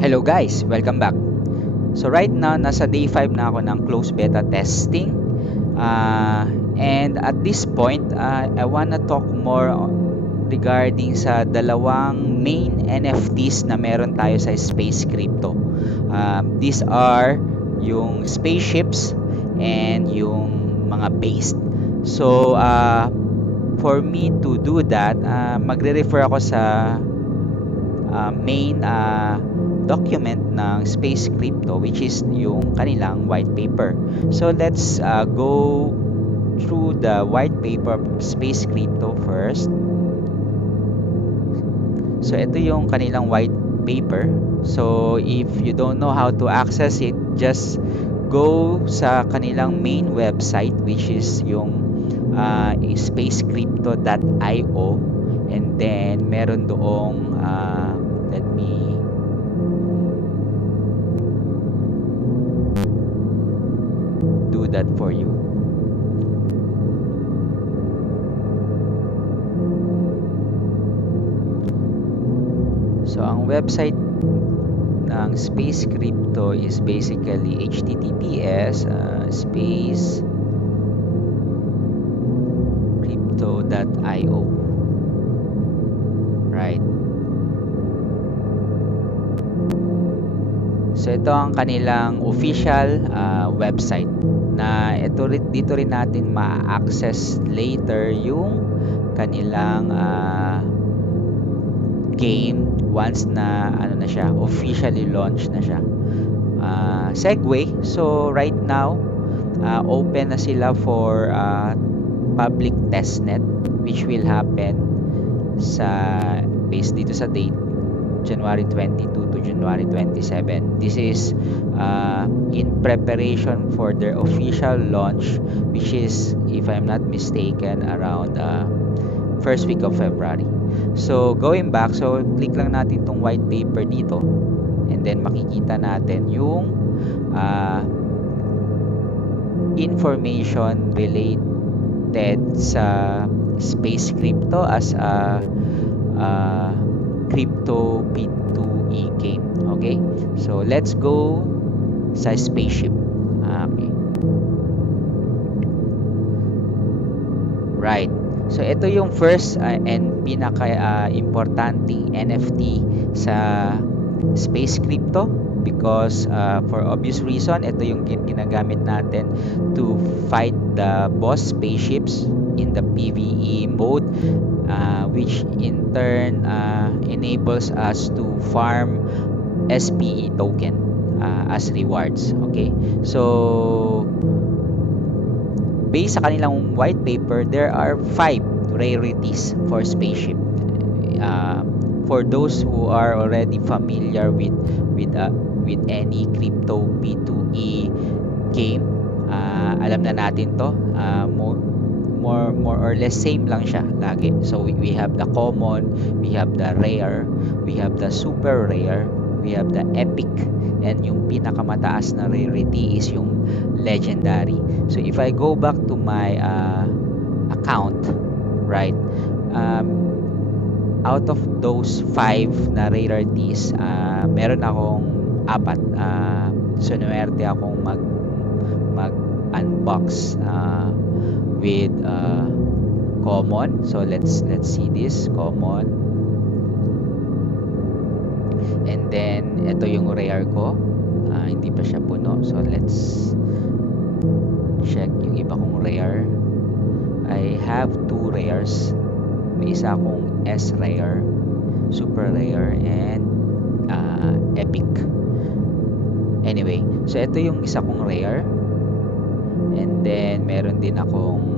Hello guys, welcome back. So right now, nasa day 5 na ako ng closed beta testing. And at this point, I wanna talk more regarding sa dalawang main NFTs na meron tayo sa Space Crypto. These are yung spaceships and yung mga based. So, for me to do that, magre-refer ako sa main document ng Space Crypto, which is yung kanilang white paper. So let's go through the white paper of Space Crypto first. So ito yung kanilang white paper. So if you don't know how to access it, just go sa kanilang main website, which is yung spacecrypto.io, and then meron doong let me do that for you. So ang website ng Space Crypto is basically https space crypto.io, right? So ito ang kanilang official website na dito rin natin ma-access later yung kanilang game once na na siya, officially launched na siya. Segue, so right now open na sila for public testnet, which will happen based dito sa date January 22 to January 27. This is in preparation for their official launch, which is, if I'm not mistaken, around first week of February. So going back, so click lang natin tong white paper dito, and then makikita natin yung information related sa Space Crypto as a crypto P2E game. Okay, so let's go sa spaceship. Okay, right. So ito yung first and pinaka importanteng NFT sa Space Crypto, because for obvious reason, ito yung ginagamit natin to fight the boss spaceships in the PvE mode, which in turn enables us to farm SPE token as rewards. Okay, so based sa kanilang white paper, there are 5 rarities for spaceship. For those who are already familiar with any crypto P2E game, alam na natin to. More or less same lang siya lagi. So we have the common, we have the rare, we have the super rare, we have the epic, and yung pinakamataas na rarity is yung legendary. So if I go back to my account, right, out of those 5 na rarities, meron akong 4. Sinuwerte akong mag unbox with common. So let's see this common, and then ito yung rare ko. Hindi pa siya puno, so let's check yung iba kong rare. I have 2 rares. May isa akong S rare, super rare, and epic. Anyway, so ito yung isa kong rare, and then meron din akong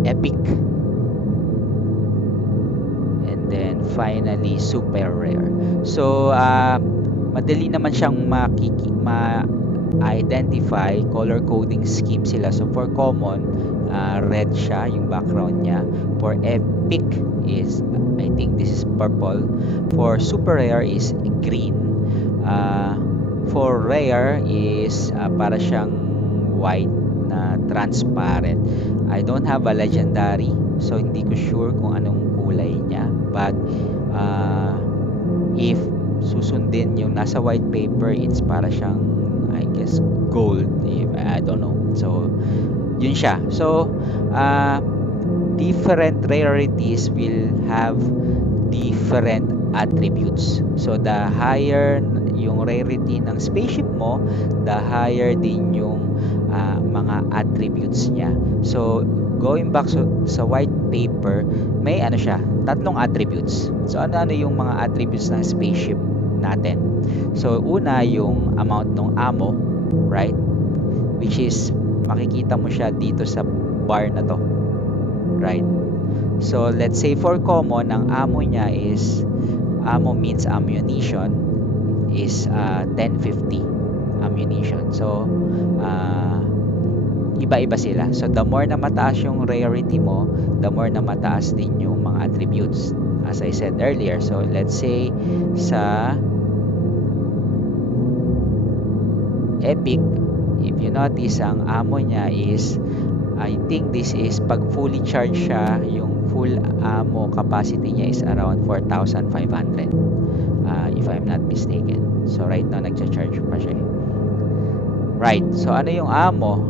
epic, and then finally super rare. So madali naman siyang ma-identify, color coding scheme sila. So for common, red siya yung background niya. For epic is, I think this is purple. For super rare is green. for rare is para siyang white na transparent. I don't have a legendary, so hindi ko sure kung anong kulay niya. But if susundin yung nasa white paper, it's para siyang, I guess, gold. I don't know. So, yun siya. So, different rarities will have different attributes. So, the higher yung rarity ng spaceship mo, the higher din yung mga attributes niya. So, going back sa white paper, may ano siya, tatlong attributes. So, ano yung mga attributes ng spaceship natin? So, una, yung amount ng ammo, right? Which is, makikita mo siya dito sa bar na to, right? So, let's say for common, ang ammo niya is, ammo means ammunition, is 1050 ammunition. So, iba-iba sila. So, the more na mataas yung rarity mo, the more na mataas din yung mga attributes. As I said earlier, so let's say sa Epic, if you notice, ang ammo niya is, I think this is, pag fully charged siya, yung full ammo capacity niya is around 4,500. If I'm not mistaken. So, right now, nagcha-charge pa siya. Right. So, ano yung ammo?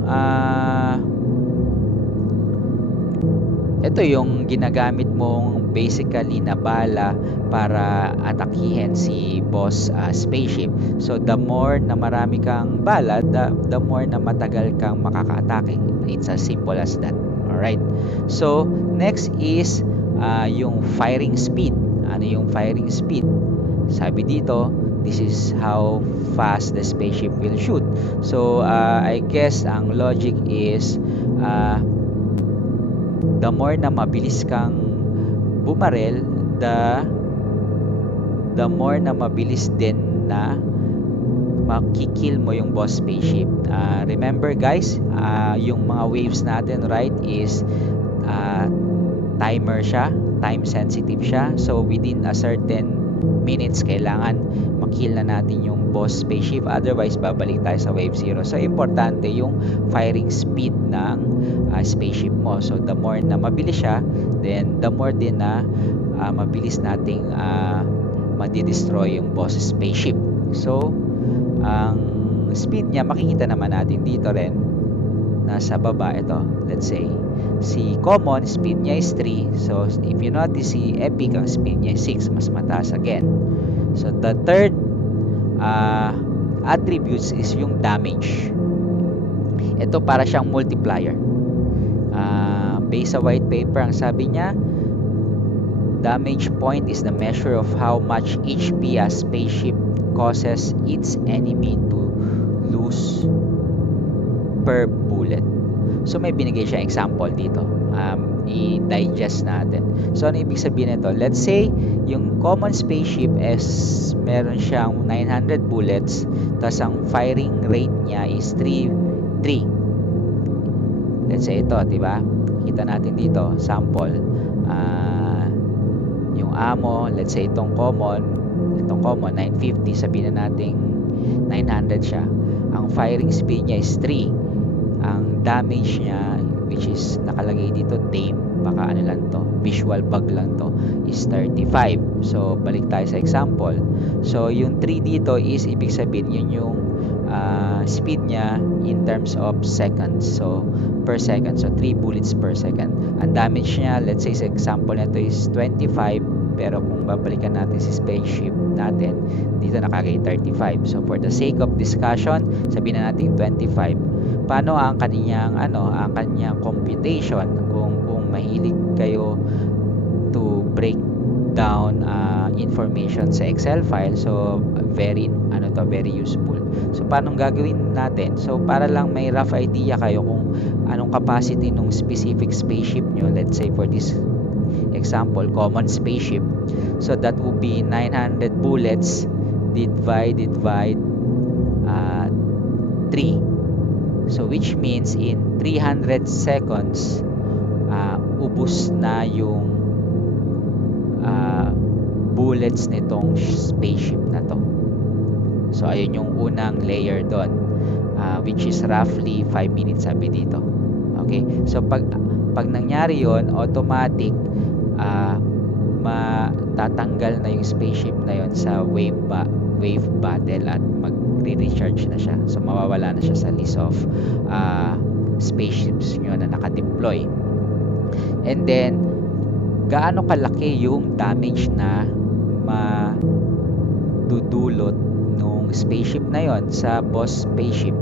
Ito yung ginagamit mong basically na bala para atakihin si boss spaceship. So, the more na marami kang bala, the more na matagal kang makaka-atake. It's as simple as that. Alright. So, next is yung firing speed. Ano yung firing speed? Sabi dito, this is how fast the spaceship will shoot. So, I guess ang logic is the more na mabilis kang bumarel, the more na mabilis din na makikill mo yung boss spaceship. Remember guys, yung mga waves natin, right, is timer siya, time sensitive siya. So, within a certain minutes, kailangan makill na natin yung boss spaceship, otherwise babalik tayo sa wave 0. So, importante yung firing speed ng spaceship mo. So, the more na mabilis siya, then the more din na mabilis nating madidestroy yung boss spaceship. So, ang speed niya, makikita naman natin dito rin, nasa baba, ito, let's say, si common, speed niya is 3. So, if you notice, si epic, ang speed niya is 6. Mas mataas again. So, the third attributes is yung damage. Ito para siyang multiplier. Based sa white paper, ang sabi niya, damage point is the measure of how much HP a spaceship causes its enemy to lose per bullet. So, may binigay siya example dito. I-digest natin. So, ano ibig sabihin nito? Let's say, yung common spaceship is meron siyang 900 bullets, tapos ang firing rate niya is 3. Let's say ito, diba? Kita natin dito, sample. Yung ammo, let's say itong common 950, sabihin na natin 900 siya. Ang firing speed niya is 3. Ang damage niya, which is nakalagay dito, tame, baka ano lang to, visual bug lang to, is 35. So, balik tayo sa example. So, yung 3 dito is, ibig sabihin, yun yung speed niya in terms of seconds. So, per second. So, 3 bullets per second. Ang damage niya, let's say sa example na to is 25, pero kung babalikan natin si spaceship natin, dito nakalagay 35. So, for the sake of discussion, sabihin na natin 25. Paano ang kanyang computation, kung mahilig kayo to break down information sa Excel file, so very useful. So paano gagawin natin? So para lang may rough idea kayo kung anong capacity ng specific spaceship nyo, let's say for this example, common spaceship, so that would be 900 bullets divided by 3. So, which means in 300 seconds, ubos na yung bullets nitong spaceship na to. So ayun yung unang layer doon, which is roughly 5 minutes sabi dito. Okay, so pag nangyari yon, automatic matatanggal na yung spaceship na yon sa wave battle at magre-recharge na siya. So mawawala na siya sa list of spaceships nyo na nakadeploy. And then gaano kalaki yung damage na madudulot nung spaceship na yon sa boss spaceship,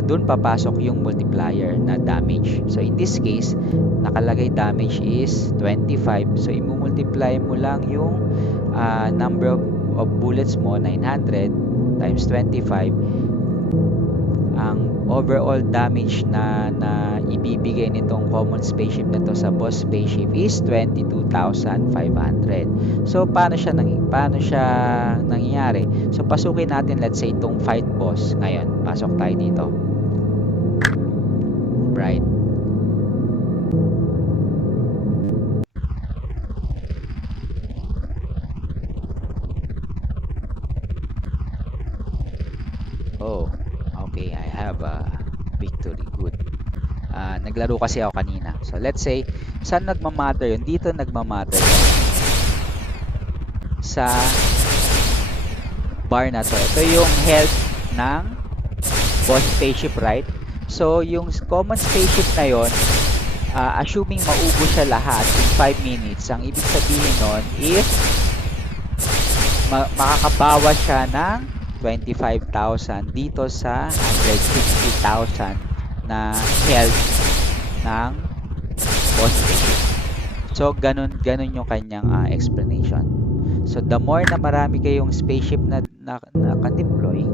doon papasok yung multiplier na damage. So in this case, nakalagay damage is 25. So i-multiply mo lang yung number of bullets mo, 900 times 25. Ang overall damage na ibibigay nitong common spaceship na to sa boss spaceship is 22,500. So paano siya nangyayari? So pasukin natin, let's say itong fight boss ngayon. Pasok tayo dito. Right. Oh, okay, I have a victory. Good. Naglaro kasi ako kanina. So let's say, saan nagmamatter yun? Dito nagmamatter yun. Sa bar na to. Ito yung health ng boss spaceship, right? So yung common spaceship na yon, assuming maubos siya lahat in 5 minutes, ang ibig sabihin nun is makakabawas siya ng 25,000 dito sa 160,000 na health ng boss spaceship. So ganun yung kanyang explanation. So the more na marami kayong spaceship na naka-deploy,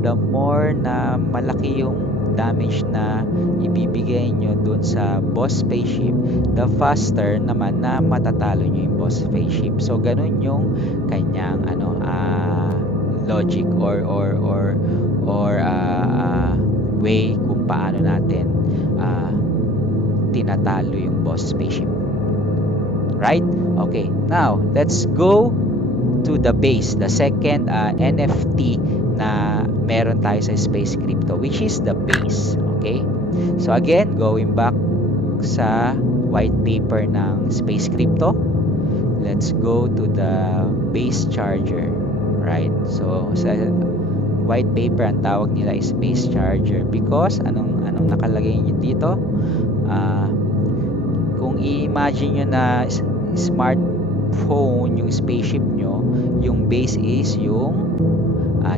the more na malaki yung damage na ibibigay nyo dun sa boss spaceship, the faster naman na matatalo nyo yung boss spaceship. So ganun yung kanyang logic or way kung paano natin tinatalo yung boss spaceship. Right? Okay. Now, let's go to the base, the second NFT na meron tayo sa Space Crypto, which is the base. Okay? So again, going back sa white paper ng Space Crypto, let's go to the base charger. Right? So sa white paper, ang tawag nila is base charger because anong nakalagay nyo dito? Kung i-imagine nyo na smartphone yung spaceship nyo, yung base is yung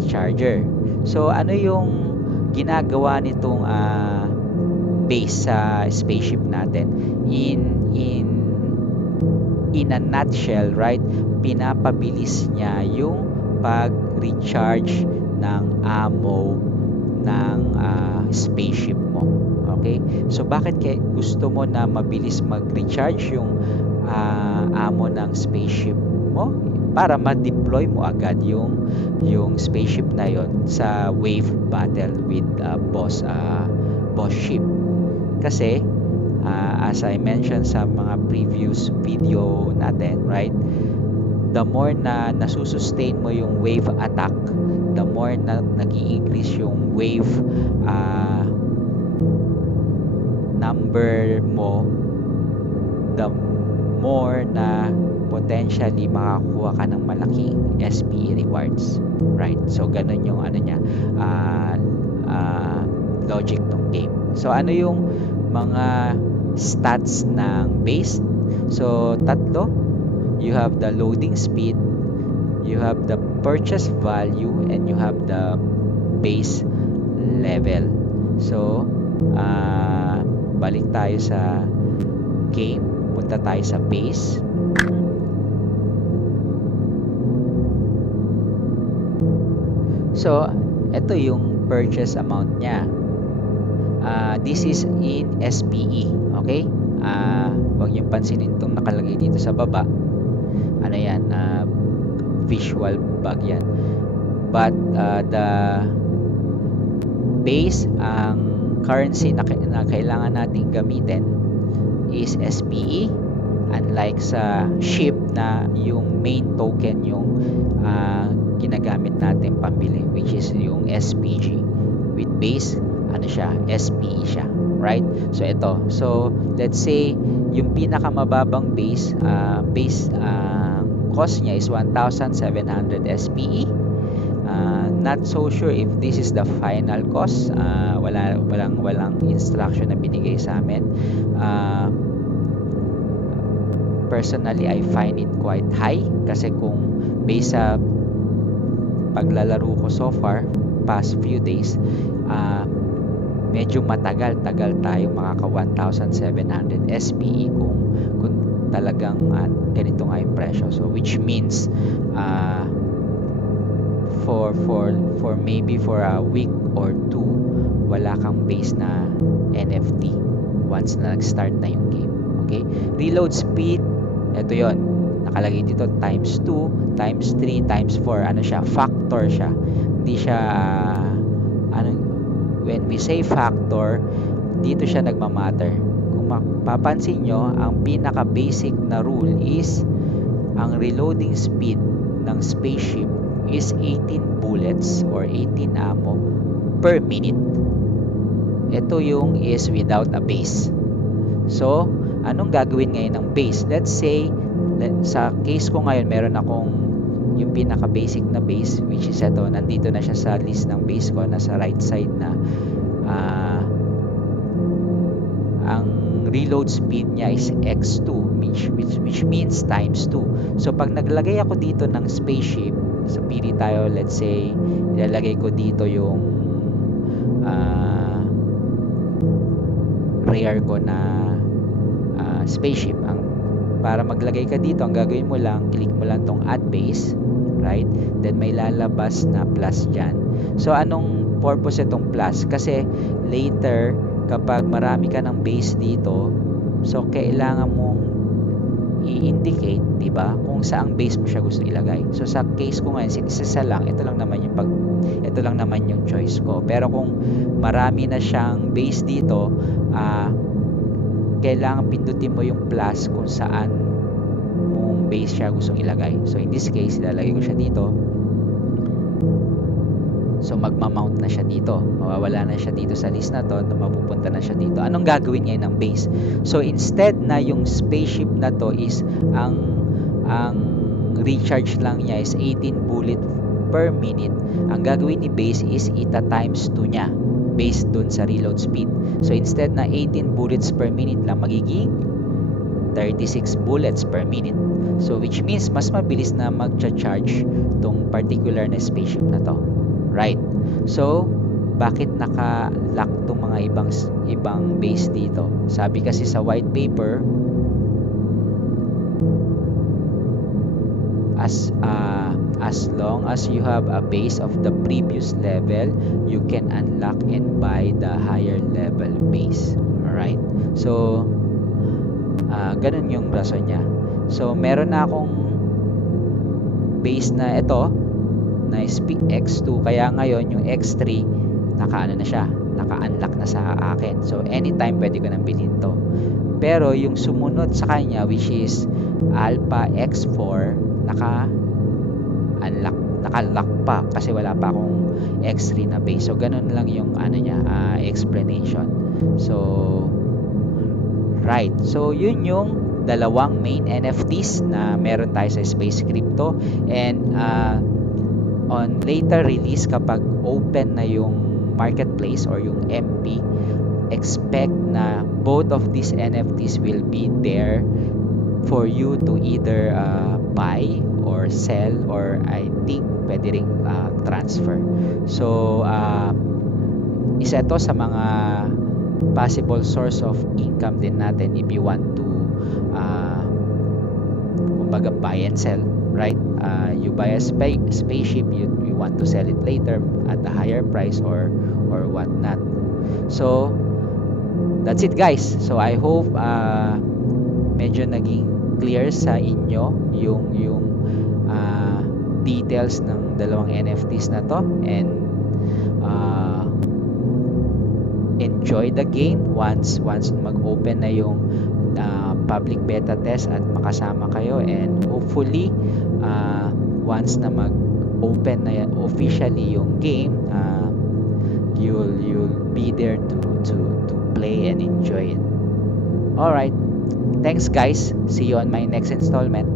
charger. So ano yung ginagawa nitong base sa spaceship natin? In a nutshell, right? Pinapabilis niya yung pag-recharge ng ammo ng spaceship mo. Okay? So bakit gusto mo na mabilis mag-recharge yung ammo ng spaceship mo? Para ma-deploy mo agad yung spaceship na yon sa wave battle with boss ship. Kasi as I mentioned sa mga previous video natin, right? The more na nasusustain mo yung wave attack, the more na nag-i-increase yung wave number mo, the more na potentially makakuha ka ng malaking SPE rewards. Right? So, ganun yung logic ng game. So, ano yung mga stats ng base? So, tatlo. You have the loading speed, you have the purchase value, and you have the base level. So, balik tayo sa game. Punta tayo sa base. So, ito yung purchase amount niya. This is in SPE. Okay? Huwag niyong pansinin itong nakalagay dito sa baba. Ano yan? Visual bug yan. But the base, ang currency na kailangan nating gamitin is SPE. Unlike sa ship na yung main token yung ginagamit natin pambili, which is yung SPG. With base, ano siya, SPE siya, right? So ito, so let's say yung pinakamababang base, cost niya is 1,700 SPE. Not so sure if this is the final cost. Walang instruction na binigay sa amin. Personally, I find it quite high kasi kung based sa paglalaro ko so far, past few days, medyo matagal-tagal tayo makaka 1,700 SPE kung talagang ganito nga yung presyo. So which means for maybe for a week or two, wala kang base na NFT once na nag-start na yung game. Okay? Reload speed, ito yon, nakalagay dito times 2, times 3, times 4. Ano siya? Factor siya. Hindi siya when we say factor, dito siya nagmamatter. Kung mapapansin nyo, ang pinaka basic na rule is ang reloading speed ng spaceship is 18 bullets or 18 ammo per minute. Ito yung is without a base. So anong gagawin ngayon ng base? Let's say, sa case ko ngayon, meron akong yung pinaka-basic na base, which is ito, nandito na siya sa list ng base ko, nasa right side na. Ang reload speed niya is x2, which means times 2. So, pag naglagay ako dito ng spaceship, so pili tayo, let's say, ilalagay ko dito yung rare ko na spaceship. Para maglagay ka dito, ang gagawin mo lang, click mo lang tong add base, right? Then may lalabas na plus dyan. So anong purpose itong plus? Kasi later, kapag marami ka ng base dito, so kailangan mong i-indicate, di ba, kung saang base mo siya gusto ilagay. So sa case ko ngayon, isa lang, ito lang naman yung choice ko. Pero kung marami na siyang base dito, kailangan pindutin mo yung plus kung saan mong base siya gustong ilagay. So in this case, ilalagay ko siya dito. So magma-mount na siya dito. Mawawala na siya dito sa list na to, na mapupunta na siya dito. Anong gagawin ngayon ng base? So instead na yung spaceship na to is ang recharge lang niya is 18 bullet per minute. Ang gagawin ni base is ita times 2 niya based dun sa reload speed. So instead na 18 bullets per minute lang, magiging 36 bullets per minute. So which means mas mabilis na mag-charge tong particular na spaceship na to. Right? So bakit naka-lock tong mga ibang base dito? Sabi kasi sa white paper, as long as you have a base of the previous level, you can unlock and buy the higher level base. Alright? So, ganun yung rason niya. So, meron na akong base na ito, na X2, kaya ngayon yung X3, naka-ano na siya, naka-unlock na sa akin. So, anytime pwede ko nang bilhin to. Pero, yung sumunod sa kanya, which is Alpha X4, naka-lock pa kasi wala pa akong X3 na base. So ganun lang yung explanation. So right. So yun yung dalawang main NFTs na meron tayo sa Space Crypto, and on later release, kapag open na yung marketplace or yung MP, expect na both of these NFTs will be there for you to either buy or sell, or I think pwede ring transfer. So isa to sa mga possible source of income din natin if you want to kumbaga buy and sell, right? You buy a spaceship, you want to sell it later at a higher price or what not. So that's it, guys. So I hope medyo naging clear sa inyo yung details ng dalawang NFTs na to, and enjoy the game once mag-open na yung public beta test at makasama kayo, and hopefully once na open na officially yung game, you'll be there to play and enjoy it. All right. Thanks guys. See you on my next installment.